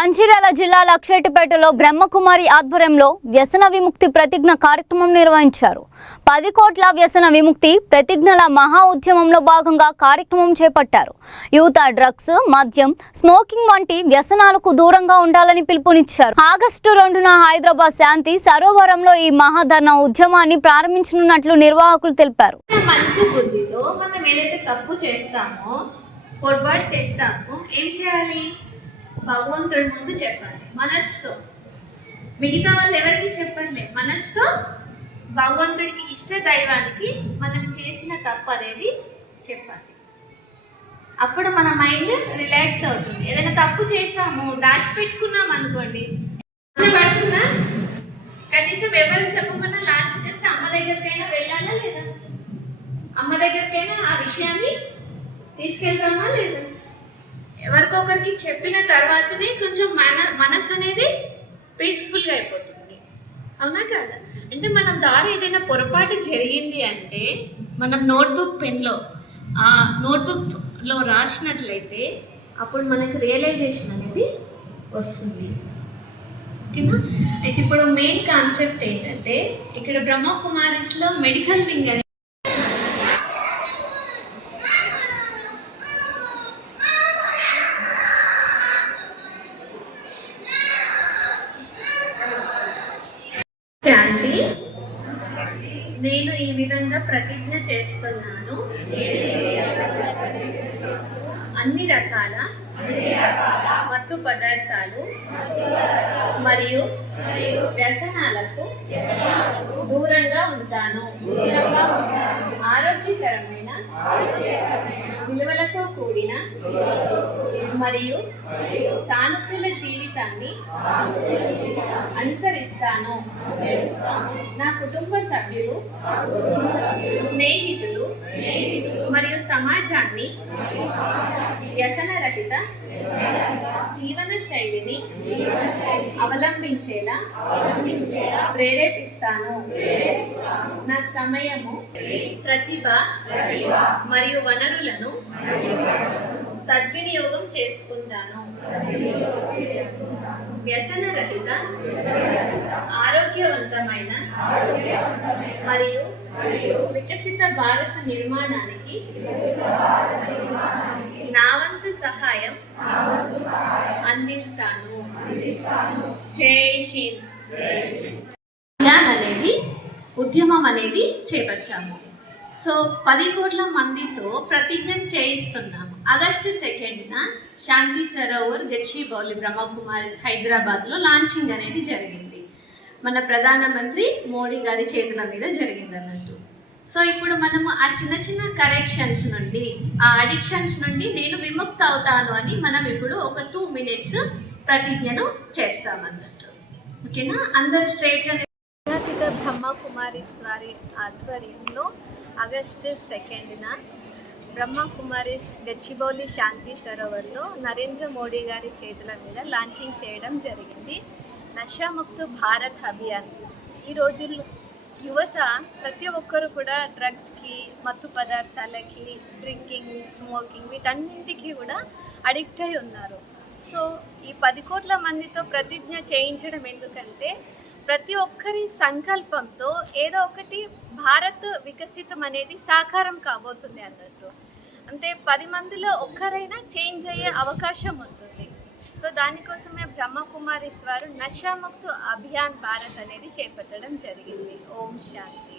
మంచిర్యాల జిల్లా లక్షెట్టిపేటలో బ్రహ్మకుమారి ఆధ్వర్యంలో వ్యసన విముక్తి ప్రతిజ్ఞ కార్యక్రమం నిర్వహించారు. 10 కోట్ల వ్యసన విముక్తి ప్రతిజ్ఞల మహా ఉద్యమంలో భాగంగా కార్యక్రమం చేపట్టారు. యువత డ్రగ్స్, మద్యం, స్మోకింగ్ వంటి వ్యసనాలకు దూరంగా ఉండాలని పిలుపునిచ్చారు. ఆగస్టు 2న హైదరాబాద్ శాంతి సరోవరంలో ఈ మహాధర్నా ఉద్యమాన్ని ప్రారంభించనున్నట్లు నిర్వాహకులు తెలిపారు. మనసు బుద్ధిలో మనం ఏదైతే తప్పు చేస్తామో, పొరపాటు చేస్తామో ఏం చేయాలి? భగవంతుడి ముందు చెప్పాలి మనస్సుతో. మిగతా వాళ్ళు ఎవరికి చెప్పాలి? మనస్సుతో భగవంతుడికి, ఇష్ట దైవానికి మనం చేసిన తప్పు అనేది చెప్పాలి. అప్పుడు మన మైండ్ రిలాక్స్ అవుతుంది. ఏదైనా తప్పు చేసాము, దాచిపెట్టుకున్నాం అనుకోండి, పడుతుందా? కనీసం ఎవరికి చెప్పకుండా లాస్ట్ చేస్తే అమ్మ దగ్గరికైనా వెళ్ళాలా లేదా? అమ్మ దగ్గరికైనా ఆ విషయాన్ని తీసుకెళ్తామా లేదా? ఎవరికొకరికి చెప్పిన తర్వాతనే కొంచెం మనసు అనేది పీస్ఫుల్గా అయిపోతుంది. అవునా కదా? అంటే మనం ద్వారా ఏదైనా పొరపాటు జరిగింది అంటే మనం నోట్బుక్లో రాసినట్లయితే అప్పుడు మనకు రియలైజేషన్ అనేది వస్తుంది. ఓకేనా? అయితే ఇప్పుడు మెయిన్ కాన్సెప్ట్ ఏంటంటే, ఇక్కడ బ్రహ్మకుమారిస్లో మెడికల్ వింగ్ అనేది శాంతి, నేను ఈ విధంగా ప్రతిజ్ఞ చేస్తున్నాను. అన్ని రకాల మత్తు పదార్థాలు మరియు వ్యసనాలకు దూరంగా ఉంటాను. ఆరోగ్యకరమైన విలువలతో కూడిన మరియు సానుకూల జీవితాన్ని అనుసరిస్తాను. నా కుటుంబ సభ్యులు, స్నేహితులు మరియు సమాజాన్ని వ్యసనరహిత జీవన శైలిని అవలంబించేలా ప్రేరేపిస్తాను. నా సమయము, ప్రతిభ మరియు వనరులను సద్వినియోగం చేసుకుంటాను. వ్యసనరహిత, ఆరోగ్యవంతమైన మరియు వికసిత భారత నిర్మాణానికి నా వంతు సహాయం అందిస్తాను. జై హింద్. అనేది ఉద్యమం అనేది చేపట్టాము. సో 10 కోట్ల మందితో ప్రతిజ్ఞ చేయిస్తున్నాము. ఆగస్టు 2న శాంతి సరోవర్ గచ్చిబౌలి బ్రహ్మకుమారిస్ హైదరాబాద్లో లాంచింగ్ అనేది జరిగింది. మన ప్రధానమంత్రి మోడీ గారి చేతుల మీద జరిగింది అన్నట్టు. సో ఇప్పుడు మనము ఆ చిన్న చిన్న కరెక్షన్స్ నుండి, ఆ అడిక్షన్స్ నుండి నేను విముక్త అవుతాను అని మనం ఇప్పుడు ఒక 2 minutes ప్రతిజ్ఞను చేస్తామన్నట్టు. ఓకేనా? అందరు స్ట్రైట్గా. బ్రహ్మకుమారిస్ వారి ఆధ్వర్యంలో ఆగస్టు 2న బ్రహ్మకుమారిస్ గచ్చిబౌలి శాంతి సరోవర్లో నరేంద్ర మోడీ గారి చేతుల మీద లాంచింగ్ చేయడం జరిగింది. నషాముక్త భారత్ అభియాన్. ఈ రోజుల్లో యువత ప్రతి ఒక్కరు కూడా డ్రగ్స్కి, మత్తు పదార్థాలకి, డ్రింకింగ్, స్మోకింగ్ వీటన్నింటికి కూడా అడిక్ట్ అయి ఉన్నారు. సో ఈ 10 కోట్ల మందితో ప్రతిజ్ఞ చేయించడం ఎందుకంటే, ప్రతి ఒక్కరి సంకల్పంతో ఏదో ఒకటి భారత్ వికసితం అనేది సాకారం కాబోతుంది అన్నట్టు. అంటే 10 మందిలో ఒక్కరైనా చేంజ్ అయ్యే అవకాశం ఉంటుంది. సో దానికోసమే బ్రహ్మకుమారిస్ వారు నషాముక్త అభియాన్ భారత్ అనేది చేపట్టడం జరిగింది. ఓం శాంతి.